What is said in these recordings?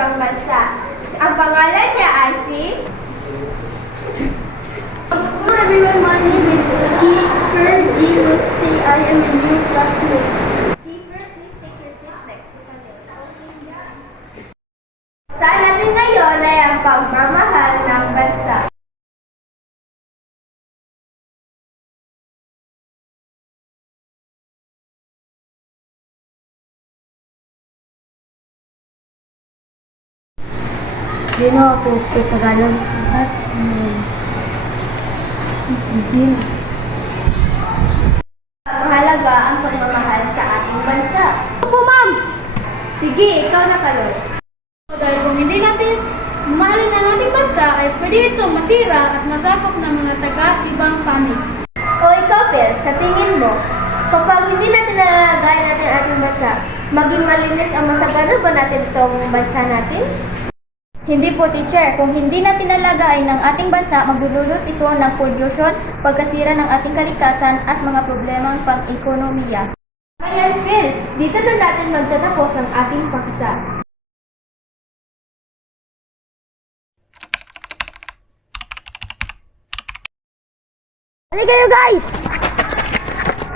ibang bansa. Ang pangalan niya ay si... Hello everyone, my name is Kiefer G. Musti. I am a new classmate. Kiefer, please take your seat next to Canela. Saan natin ngayon ay ang pagmamahal ng bansa. Do you know how to speak Tagalog? Hindi. Mahalaga ang pagmamahal sa ating bansa. Opo, ma'am! Sige, ikaw na Kaloy. Dahil kung hindi natin mamahalin ang ating bansa, ay pwede ito masira at masakop ng mga taga-ibang panig. O ikaw, Per, sa tingin mo, kapag hindi natin nalalagaan natin ang ating bansa, maging malinis ang masagana ba natin itong bansa natin? Hindi po, teacher. Kung hindi natin alagain ng ating bansa, magdudulot ito ng pollution, pagkasira ng ating kalikasan at mga problemang pang-ekonomiya. Ayan, Phil, dito na natin magtatapos ang ating paksa. Halika kayo, guys!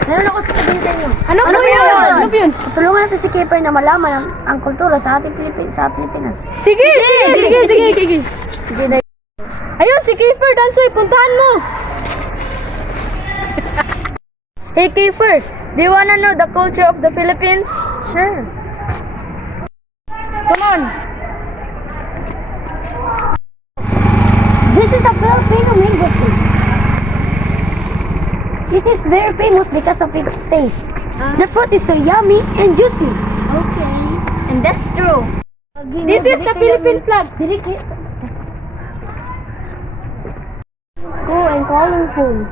Meron ako sasabihin sa inyo. Ano po yun? Ano po yun? Tulungan natin si Kiefer na malaman ang kultura sa ating Pilipinas. Sige! Sige, Ayun, si Kiefer Dansoy, puntahan mo! Hey Kiefer, do you wanna know the culture of the Philippines? Sure. Come on. This is a Filipino mango fruit. It is very famous because of its taste. The fruit is so yummy and juicy. Okay. And that's true. This is the Philippine flag. Cool and colorful.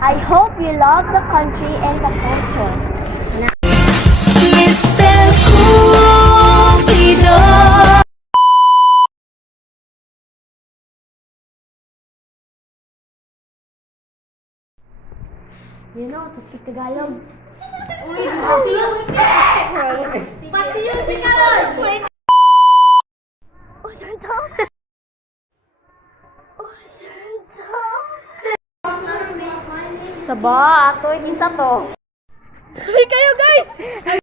I hope you love the country and the culture. Mr. Cupido. You know how to speak Tagalog? Pati yun, si Karol! Oh, Santa! Oh, Santa! Saba, ato'y minsan to. Hey kayo guys!